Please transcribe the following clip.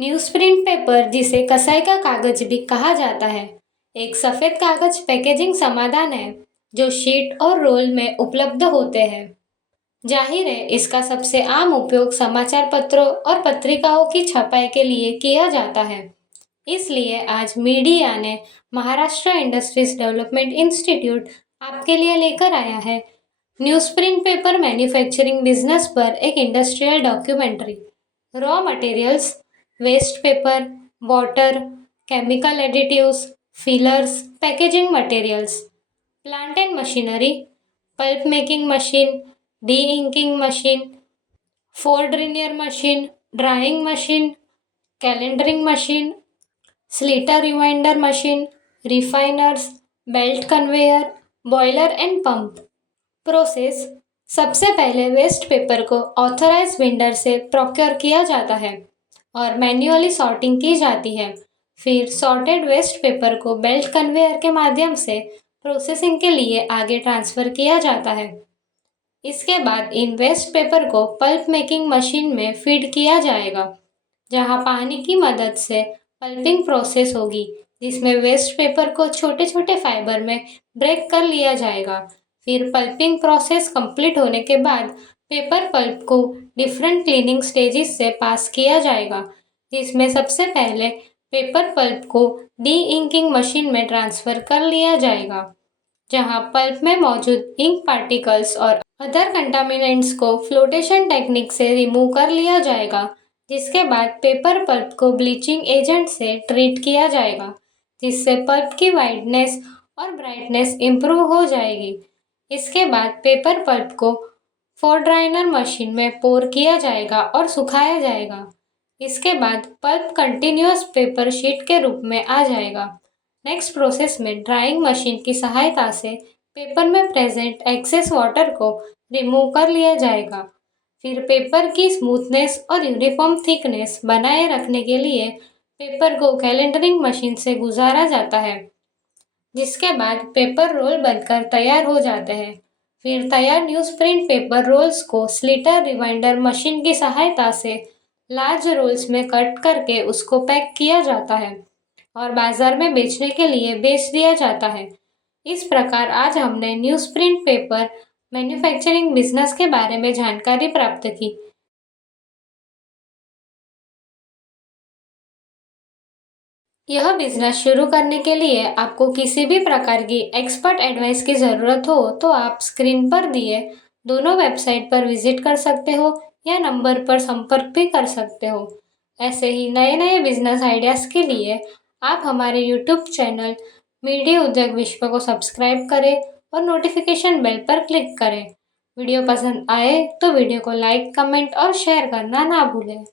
Newsprint paper, जिसे कसाई का कागज भी कहा जाता है, एक सफेद कागज पैकेजिंग समाधान है जो शीट और रोल में उपलब्ध होते हैं। जाहिर है, इसका सबसे आम उपयोग समाचार पत्रों और पत्रिकाओं की छपाई के लिए किया जाता है। इसलिए आज मीडिया ने महाराष्ट्र इंडस्ट्रीज डेवलपमेंट इंस्टीट्यूट आपके लिए लेकर आया है न्यूज़प्रिंट पेपर मैन्युफैक्चरिंग बिजनेस पर एक industrial documentary. Raw materials, waste paper, water, chemical additives, fillers, packaging materials, plant and machinery, pulp making machine, deinking machine, fourdrinier machine, drying machine, calendering machine, slitter rewinder machine, refiners, belt conveyor, boiler and pump. Process: सबसे पहले waste paper को authorise vendor से procure किया जाता है और manually sorting की जाती है। फिर सॉर्टेड वेस्ट पेपर को बेल्ट कन्वेयर के माध्यम से प्रोसेसिंग के लिए आगे ट्रांसफ़र किया जाता है। इसके बाद इन वेस्ट पेपर को पल्प मेकिंग मशीन में फीड किया जाएगा, जहां पानी की मदद से पल्पिंग प्रोसेस होगी, जिसमें वेस्ट पेपर को छोटे छोटे फाइबर में ब्रेक कर लिया जाएगा। फिर पल्पिंग प्रोसेस कंप्लीट होने के बाद पेपर पल्प को डिफरेंट क्लीनिंग स्टेजेस से पास किया जाएगा, जिसमें सबसे पहले पेपर पल्प को डी इंकिंग मशीन में ट्रांसफ़र कर लिया जाएगा, जहां पल्प में मौजूद इंक पार्टिकल्स और अदर कंटामिनेंट्स को फ्लोटेशन टेक्निक से रिमूव कर लिया जाएगा। जिसके बाद पेपर पल्प को ब्लीचिंग एजेंट से ट्रीट किया जाएगा, जिससे पल्प की वाइडनेस और ब्राइटनेस इम्प्रूव हो जाएगी। इसके बाद पेपर पल्प को फोर्ड ड्राइनर मशीन में पोर किया जाएगा और सुखाया जाएगा। इसके बाद पल्प कंटिन्यूअस पेपर शीट के रूप में आ जाएगा। नेक्स्ट प्रोसेस में ड्राइंग मशीन की सहायता से पेपर में प्रेजेंट एक्सेस वाटर को रिमूव कर लिया जाएगा। फिर पेपर की स्मूथनेस और यूनिफॉर्म थिकनेस बनाए रखने के लिए पेपर को कैलेंडरिंग मशीन से गुजारा जाता है, जिसके बाद पेपर रोल बनकर तैयार हो जाते हैं। फिर तैयार न्यूज़प्रिंट पेपर रोल्स को स्लिटर रिवाइंडर मशीन की सहायता से लार्ज रोल्स में कट करके उसको पैक किया जाता है और बाजार में बेचने के लिए बेच दिया जाता है। इस प्रकार आज हमने न्यूज़प्रिंट पेपर मैन्युफैक्चरिंग बिजनेस के बारे में जानकारी प्राप्त की। यह बिजनेस शुरू करने के लिए आपको किसी भी प्रकार की एक्सपर्ट एडवाइस की ज़रूरत हो तो आप स्क्रीन पर दिए दोनों वेबसाइट पर विजिट कर सकते हो या नंबर पर संपर्क भी कर सकते हो। ऐसे ही नए नए बिजनेस आइडियाज़ के लिए आप हमारे यूट्यूब चैनल मीडिया उद्योग विश्व को सब्सक्राइब करें और नोटिफिकेशन बेल पर क्लिक करें। वीडियो पसंद आए तो वीडियो को लाइक, कमेंट और शेयर करना ना भूलें।